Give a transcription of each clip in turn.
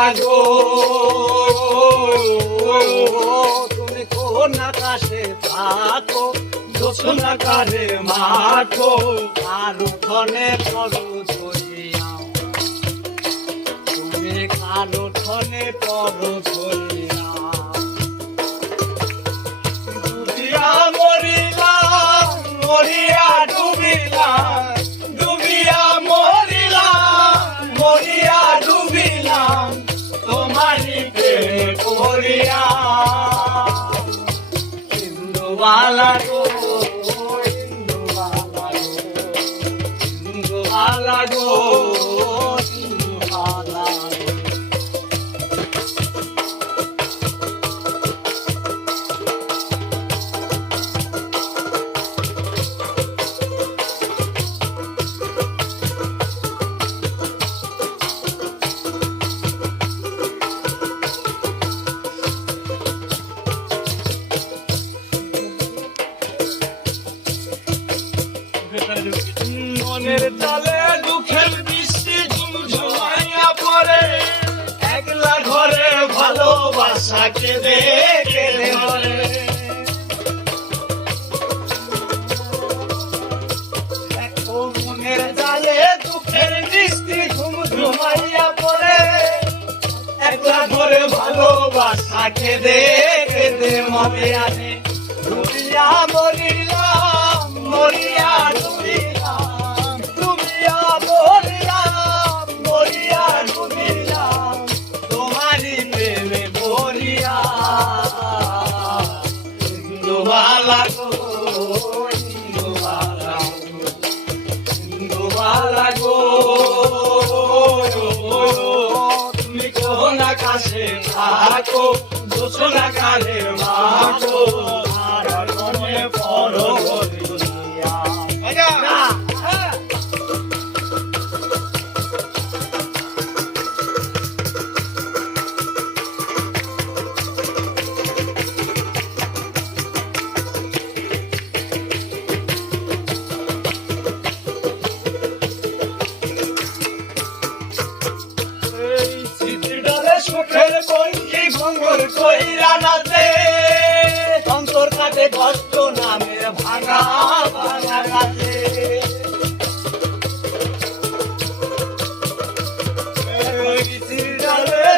বালা গো তুমি কোন আকাশে থাকো জোছনা কারে মাখো আর ধনে পরো ধরিয়া তুমি কারো ধনে পরো ধরিয়া ডুবিয়া মরিলাম মরিয়া ডুবিলাম ডুবিয়া মরিলাম মরিয়া ডুবিলাম তোমারি প্রেমে পড়িয়া ইন্দুবালা গো ইন্দুবালা গো ইন্দুবালা গো মনের তালে দুঃখের বৃষ্টি ঝুমঝুমাইয়া পড়ে একলা ঘরে ভালোবাসা কেঁদে কেঁদে মরে মনের তালে দুঃখের বৃষ্টি ঝুমঝুমাইয়া পড়ে একলা ঘরে ভালোবাসা কেঁদে কেঁদে মরে আনে ডুবিয়া মরিলাম মরিয়া ডুবিলাম ডুবিয়া মরিলাম মরিয়া ডুবিলাম তোমারি প্রেমে পড়িয়া ইন্দুবালা গো ইন্দুবালা ইন্দুবালা গো তুমি কোন আকাশে থাকো জোছনা কালে মাখো আর মনে পরো ধরিয়া সুখের বন্ধি ভঙ্গর কইরা নাচে অন্তর কাটে কষ্ট নামের ভাঙা ভাঙা কাটে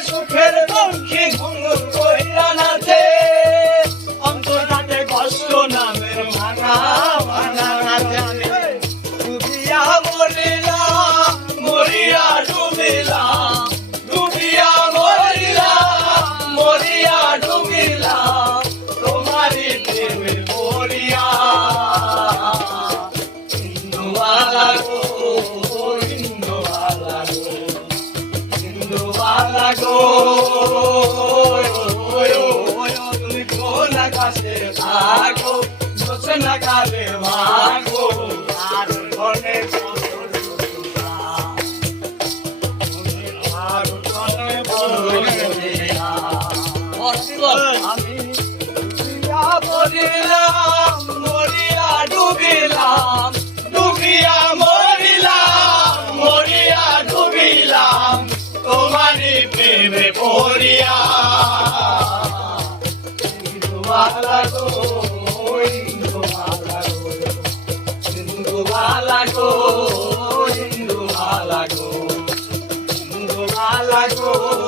সুখের বন্ধি ভঙ্গর কইরা নাচে অন্তর কাটে কষ্ট নামের ভাঙা ভাঙা কাটে ডুবিয়া মরিলাম মরিয়া ডুবিলাম ডুবিয়া মরিয়া ডুবিলাম তোমারি প্রেমে পড়িয়া ইন্দুবালা গো ইন্দুবালা গো ইন্দুবালা গো তুমি কোন আকাশে থাকো জোছনা কালে মাখো আর ধনে আমি মরিলাম মরিয়া ডুবিলাম ডুবিয়া মরিলাম মরিয়া ডুবিলাম তোমারি প্রেমে পড়িয়া ইন্দুবালা গো ইন্দুবালা গো ইন্দুবালা গো ইন্দুবালা গো ইন্দুবালা গো